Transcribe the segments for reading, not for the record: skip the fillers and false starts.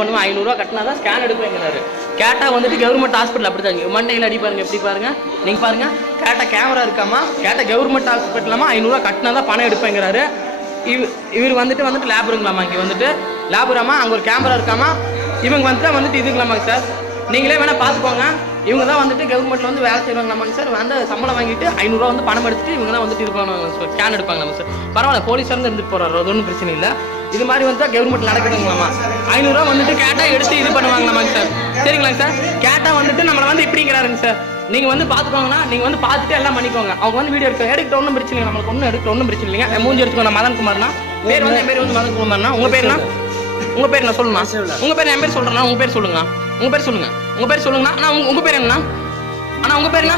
பண்ணுவோம் 500 ரூபா கட்டினா தான் ஸ்கேன் எடுப்பேங்கிறாரு. கேட்டால் வந்துட்டு கவர்மெண்ட் ஹாஸ்பிட்டல் அப்படி தாங்க மண்டையில் அடி பாருங்க எப்படி பாருங்க நீங்கள் பாருங்க. கேட்டால் கேமரா இருக்காமா, கேட்டால் கவர்மெண்ட் ஹாஸ்பிட்டலாமா 500 ரூபா கட்டினா தான் பணம் எடுப்பேங்கிறாரு. இவர் வந்துட்டு லேபருங்களாமா, இங்கே வந்துட்டு லேபராமா, அங்கே ஒரு கேமரா இருக்காமா, இவங்க வந்துட்டு இதுங்களாமாங்க சார். நீங்களே வேணால் பார்த்துக்கோங்க. இவங்க தான் வந்துட்டு கவர்மெண்ட்டில் வந்து வேலை செய்வாங்களாமாங்க சார். வந்து சம்பளம் வாங்கிட்டு 500 ரூபா வந்து பணம் எடுத்துட்டு இவங்க தான் வந்துட்டு இது பண்ணுவாங்க சார், ஸ்கேன் எடுப்பாங்களாமா சார். பரவாயில்ல, போலீஸாருந்து இருந்துட்டு போகிறாரு, அது ஒன்றும் பிரச்சனை இல்லை. இது மாதிரி வந்து கவர்மெண்ட் நடக்குதுங்களாமா. 500 ரூபா வந்துட்டு கேட்டால் எடுத்து இது பண்ணுவாங்களாமாங்க சார். சரிங்களாங்க சார். கேட்டால் வந்துட்டு நம்மளை வந்து இப்படிங்கிறாருங்க சார். நீங்கள் வந்து பார்த்துக்கோங்கன்னா நீங்கள் வந்து பார்த்துட்டு எல்லாம் பண்ணிக்கோங்க. அவங்க வந்து வீடியோ எடுக்க ஒன்றும் பிரச்சனை இல்லை, நம்மளுக்கு ஒன்றும் எடுக்க ஒன்றும் பிரச்சனை இல்லைங்க. மூஞ்சி எடுத்துக்கோங்க. மதன்குமார்னா பேர் வந்து என் பேர் வந்து மதன்குமார்னா. உங்கள் பேர் என்ன சொல்லுங்க. உங்கள் பேர் என் பேர் சொல்கிறேன்னா உங்கள் பேர் சொல்லுங்க. உங்கள் பேர் சொல்லுங்கண்ணா. ஆனால் உங்கள் பேர் என்னண்ணா? ஆனால் உங்கள் பேர் என்ன?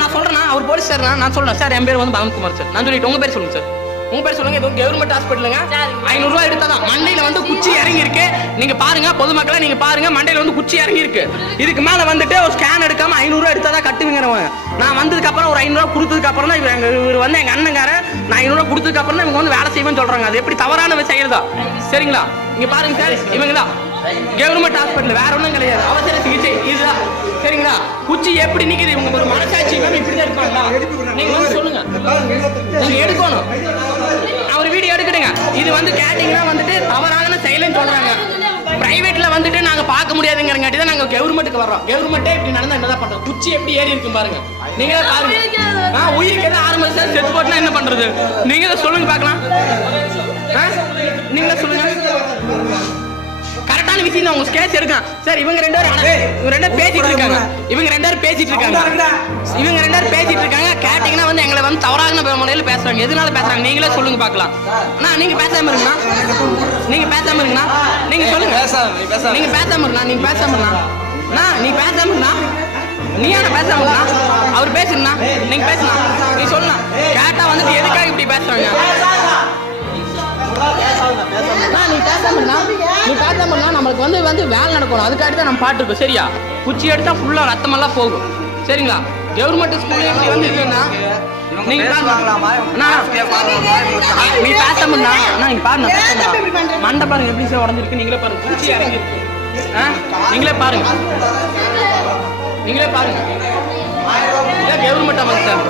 நான் சொல்கிறேன்னா அவர் போலீஸ் சார். நான் சொல்கிறேன் சார், என் பேர் வந்து மதன்குமார் சார். நான் சொல்லிட்டு உங்கள் பேர் சொல்லுங்கள் சார். உங்கள் பேர் சொல்லுங்க. இது கவர்மெண்ட் ஹாஸ்பிட்டலுங்க. 500 ரூபா எடுத்தாதான் மண்டையில் வந்து குச்சி இறங்கி இருக்கு. நீங்கள் பாருங்க, பொதுமக்களை நீங்கள் பாருங்க, மண்டையில் வந்து குச்சி இறங்கி இருக்கு. இதுக்கு மேலே வந்துட்டு ஒரு ஸ்கேன் எடுக்காம 500 ரூபா எடுத்தாதான் கட்டுவீங்கிறவங்க. நான் வந்ததுக்கப்புறம் ஒரு 500 ரூபா கொடுத்ததுக்கு அப்புறம் தான் இவர் வந்து எங்கள் அண்ணங்கார நான் 500 ரூபா கொடுத்ததுக்கு அப்புறம் தான் இவங்க வந்து வேலை செய்வேன்னு சொல்றாங்க. அது எப்படி தவறான செயல் தான். சரிங்களா? இங்க பாருங்க சார், இவங்க தான் கவர்மெண்ட் ஹாஸ்பிட்டல், வேற ஒன்றும் கிடையாது. அவசர சிகிச்சை இதுதான். சரிங்களா? குச்சி எப்படி நிக்குது? இவங்க ஒரு மனசாட்சி மேம் இப்படிதான் இருப்பாங்களா? நீங்க வந்து சொல்லுங்க. நீங்க எடுக்கணும். அவர் வீடியோ எடுக்கணுங்க. இது வந்து கேட்டிங்கன்னா வந்துட்டு தவறான செயல்னு சொல்றாங்க. பிரைவேட்ல வந்துட்டு நாங்க பார்க்க முடியாதுங்கிறங்காட்டி தான் நாங்க கவர்மெண்ட்டுக்கு வர்றோம். கவர்மெண்ட்டே இப்படி நடந்தா என்னதான் பண்றோம்? குச்சி எப்படி ஏறி இருக்கும் பாருங்க. நீங்க பாருங்க. உயிருக்கு ஏதாவது 6 மணி நேரம் செத்து போட்டுனா என்ன பண்றது? நீங்க சொல்லுங்க பார்க்கலாம். நீங்களே சொல்லுங்க. கரெக்டான விஷயம் தான். உங்க கேஸ் எடுக்கலாம் சார். இவங்க ரெண்டு பேரும் பேசிட்டு இருக்காங்க. இவங்க ரெண்டு பேரும் பேசிட்டு இருக்காங்க. கேட்டீங்கன்னா வந்து எங்களை வந்து தவறான முறையில் பேசுறாங்க. எதனால பேசுறாங்க நீங்களே சொல்லுங்க பார்க்கலாம். நீங்க பேசாம இருங்கண்ணா. நீங்க சொல்லுங்க. நீங்க பேசாம இருங்கண்ணா. நீ பேசாம இருங்கண்ணா. நீயான பேசாம அவர் பேசுங்கண்ணா. நீங்க பேசுனா நீ சொல்லலாம். கேட்டா வந்துட்டு எதுக்காக இப்படி பேசுறாங்க? நீ பேசாம நம்மளுக்கு வந்து வேலை நடக்கணும். அதுக்காக தான் நம்ம பாட்டுருக்கோம். சரியா? குச்சி எடுத்தா ஃபுல்லா ரத்தமெல்லாம் போகும். சரிங்களா? கவர்மெண்ட் ஸ்கூல்ல இப்படி வந்து இல்லைன்னா நீங்க நீ பேசாம நீங்க பாருங்க. மண்டை பாருங்க எப்படி சார் உடஞ்சிருக்கு. நீங்களே பாருங்க. குச்சி இறங்கி இருக்கு. நீங்களே பாருங்க. கவர்மெண்ட் ஆமாங்க சார்.